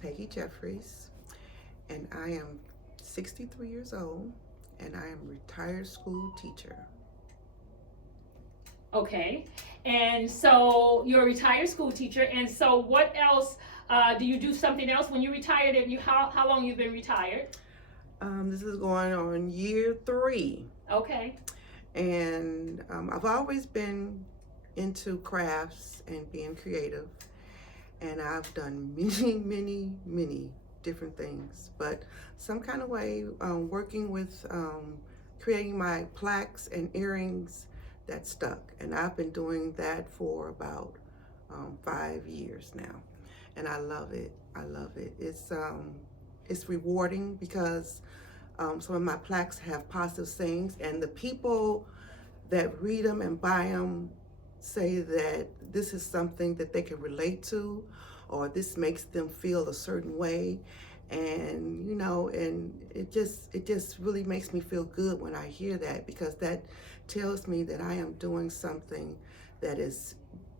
Peggy Jeffries, and I am 63 years old, and I am a retired school teacher. Okay. And so you're a retired school teacher. And so what else? Do you do something else when you retired? And how long you've been retired? This is going on year 3, Okay. and I've always been into crafts and being creative, and I've done many different things. But some kind of way, working with creating my plaques and earrings that stuck, and I've been doing that for about 5 years now, and I love it. I love it. It's rewarding because some of my plaques have positive things, and the people that read them and buy them say that this is something that they can relate to, or this makes them feel a certain way. And and it just really makes me feel good when I hear that, because that tells me that I am doing something that is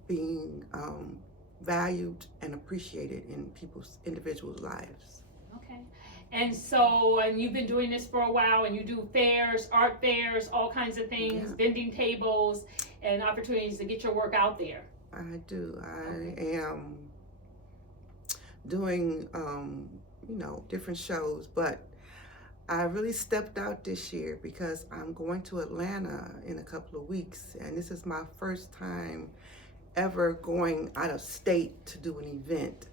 being valued and appreciated in people's individual lives. Okay. And so, and you've been doing this for a while, and you do fairs, art fairs, all kinds of things, Yeah. vending tables, and opportunities to get your work out there. I do. I am doing different shows, but I really stepped out this year because I'm going to Atlanta in a couple of weeks, and this is my first time ever going out of state to do an event.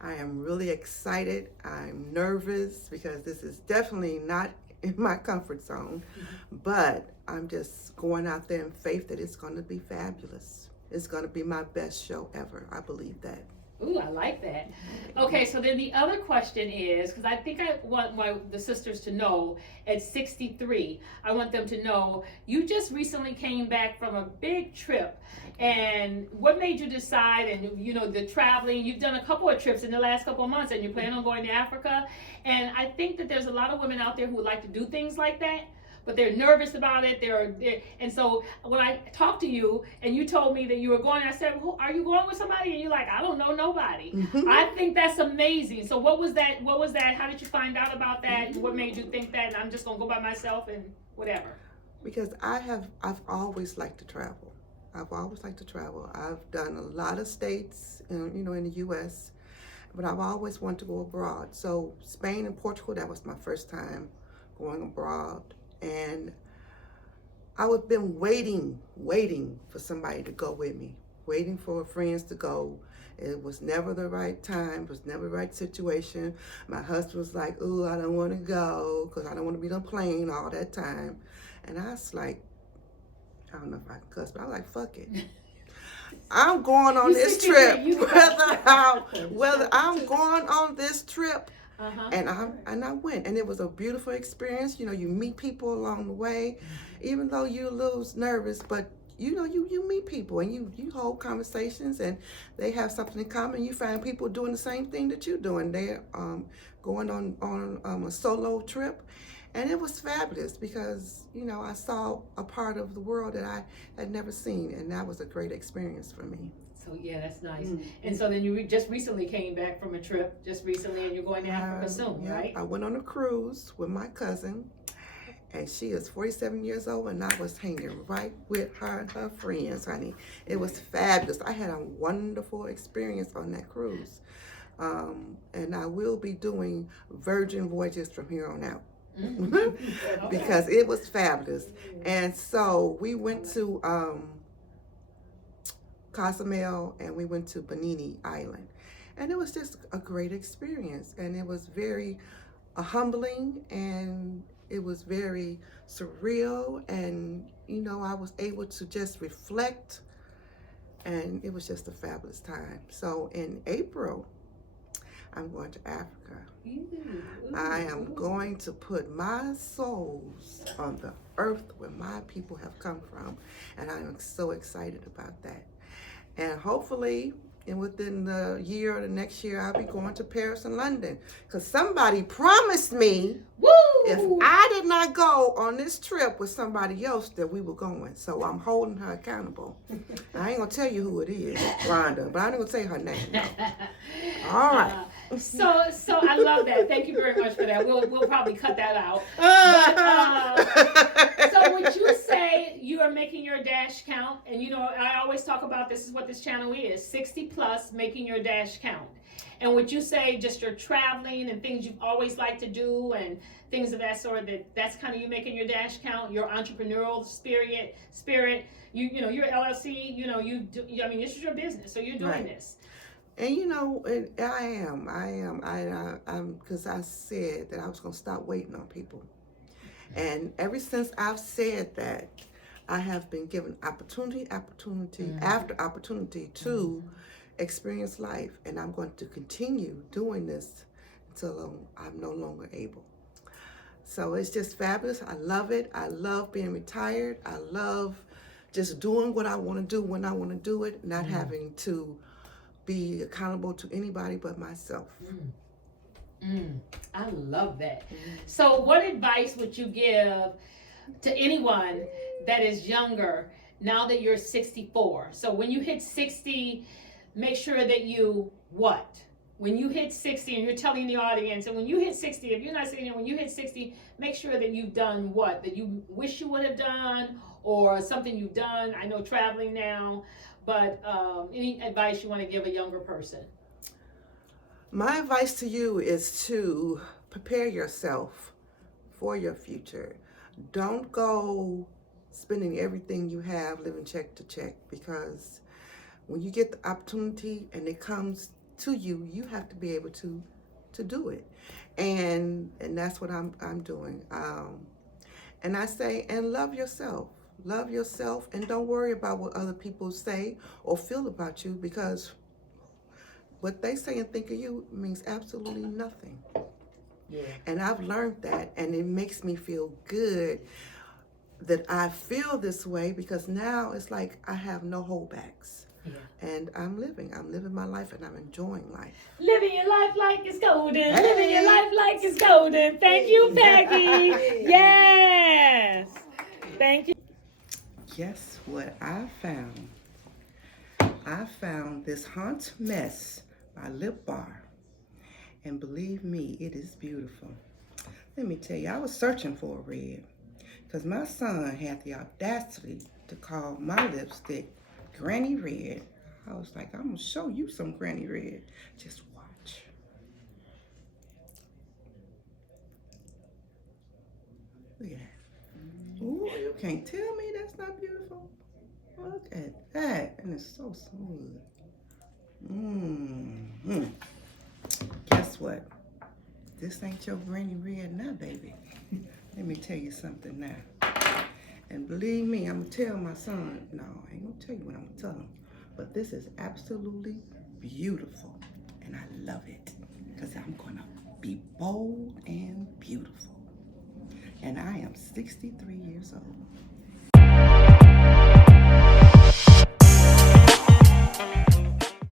I am really excited. I'm nervous because this is definitely not in my comfort zone, but I'm just going out there in faith that it's going to be fabulous. It's going to be my best show ever. I believe that. Ooh, I like that. Okay, so then the other question is, because I think I want the sisters to know, at 63, I want them to know, you just recently came back from a big trip, and what made you decide, and the traveling, you've done a couple of trips in the last couple of months, and you plan on going to Africa, and I think that there's a lot of women out there who would like to do things like that, but they're nervous about it. And so when I talked to you and you told me that you were going, I said, well, "Are you going with somebody?" And you're like, "I don't know nobody." I think that's amazing. So what was that? How did you find out about that? What made you think that? And I'm just gonna go by myself and whatever. Because I've always liked to travel. I've always liked to travel. I've done a lot of states, in the U.S., but I've always wanted to go abroad. So Spain and Portugal, that was my first time going abroad. And I've been waiting for somebody to go with me, waiting for friends to go. It was never the right time. It was never the right situation. My husband was like, "Ooh, I don't want to go because I don't want to be on a plane all that time." And I was like, I don't know if I can cuss, but I was like, fuck it. I'm going on this trip, whether I'm going on this trip. Uh-huh. And I went, and it was a beautiful experience. You meet people along the way, even though you're a little nervous, but you meet people and you hold conversations, and they have something in common. You find people doing the same thing that you're doing. They're going on a solo trip, and it was fabulous because I saw a part of the world that I had never seen, and that was a great experience for me. So yeah, that's nice. And so then you just recently came back from a trip, and you're going to Africa soon, Yeah, right? I went on a cruise with my cousin, and she is 47 years old, and I was hanging right with her and her friends, honey. It was fabulous. I had a wonderful experience on that cruise. And I will be doing Virgin Voyages from here on out. Because it was fabulous. And so we went to Cozumel, and we went to Bimini Island, and it was just a great experience, and it was very humbling, and it was very surreal, and I was able to just reflect, and it was just a fabulous time. So in April, I'm going to Africa. I am going to put my souls on the earth where my people have come from, and I am so excited about that. And hopefully, And within the year or the next year, I'll be going to Paris and London. Because somebody promised me Woo! if I did not go on this trip with somebody else that we were going. So I'm holding her accountable. I ain't going to tell you who it is, Rhonda, but I ain't going to say her name. No. All right. So I love that. Thank you very much for that. We'll probably cut that out. But, so would you say you are making your dash count? And you know, I always talk about this is what this channel is, 60 plus, making your dash count. And would you say just your traveling and things you've always liked to do and things of that sort, that's kind of you making your dash count, your entrepreneurial spirit, you know, your LLC, you know, I mean, this is your business, so you're doing this. And you know, I am, because I said that I was going to stop waiting on people. And ever since I've said that, I have been given opportunity after opportunity to experience life. And I'm going to continue doing this until I'm no longer able. So it's just fabulous. I love it. I love being retired. I love just doing what I want to do when I want to do it, not having to be accountable to anybody but myself. I love that. So what advice would you give to anyone that is younger now that you're 64? So when you hit 60, make sure that you what? When you hit 60 and you're telling the audience, and when you hit 60, if you're not saying it, when you hit 60, make sure that you've done what? That you wish you would have done, or something you've done. I know traveling now, but any advice you want to give a younger person? My advice to you is to prepare yourself for your future. Don't go spending everything you have, living check to check, because when you get the opportunity and it comes to you, you have to be able to do it. And that's what I'm doing. And I say, and love yourself. Love yourself, and don't worry about what other people say or feel about you, because what they say and think of you means absolutely nothing. Yeah. And I've learned that, and it makes me feel good that I feel this way, because now it's like I have no holdbacks. Yeah. And I'm living my life, and I'm enjoying life. Living your life like it's golden. Hey. Living your life like it's golden. Thank you, Peggy. Yes. Thank you. Guess what I found? I found this Haunt Mess by Lip Bar. And believe me, it is beautiful. Let me tell you, I was searching for a red, because my son had the audacity to call my lipstick Granny Red. I was like, I'm going to show you some Granny Red. Just watch. Look at that. Ooh, you can't tell me that's not beautiful. Look at that. And it's so smooth. Guess what? This ain't your Granny Red now, baby. Let me tell you something now. And believe me, I'm going to tell my son. No, I ain't going to tell you what I'm going to tell him. But this is absolutely beautiful. And I love it, because I'm going to be bold and beautiful. And I am 63 years old.